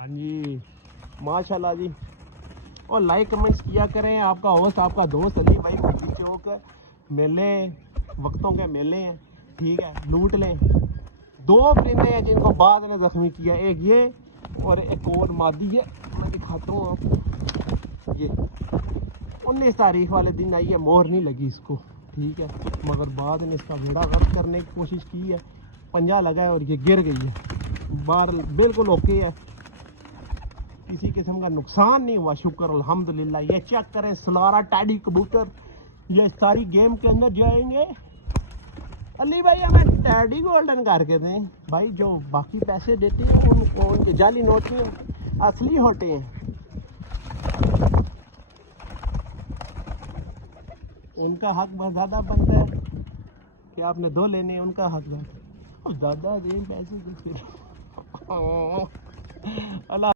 हाँ जी, माशाल्लाह जी। और लाइक कमेंट्स किया करें। आपका होस्ट आपका दोस्त अली भाई मछली चौक मेले वक्तों के मेले हैं, ठीक है, लूट लें। दो परिंदे हैं जिनको बाद ने जख्मी किया, एक ये और एक और मादी है, मैं दिखाता हूँ आपको। ये 19 तारीख वाले दिन आई है, मोहर नहीं लगी इसको, ठीक है, मगर बाद ने इसका बेड़ा गर्क करने की कोशिश की है, पंजा लगा है और ये गिर गई है। बार बिल्कुल ओके है, किसी किस्म का नुकसान नहीं हुआ, शुक्र अल्हम्दुलिल्लाह। ये चेक करें सलारा टैडी कबूतर, ये सारी गेम के अंदर जाएंगे। अली भाई हमें टैडी गोल्डन करके दें भाई, जो बाकी पैसे देते हैं उनको उनके जाली नोट में असली होते हैं, उनका हक बहुत ज़्यादा बनता है कि आपने दो लेने, उनका हक ज़्यादा दे पैसे तो फिर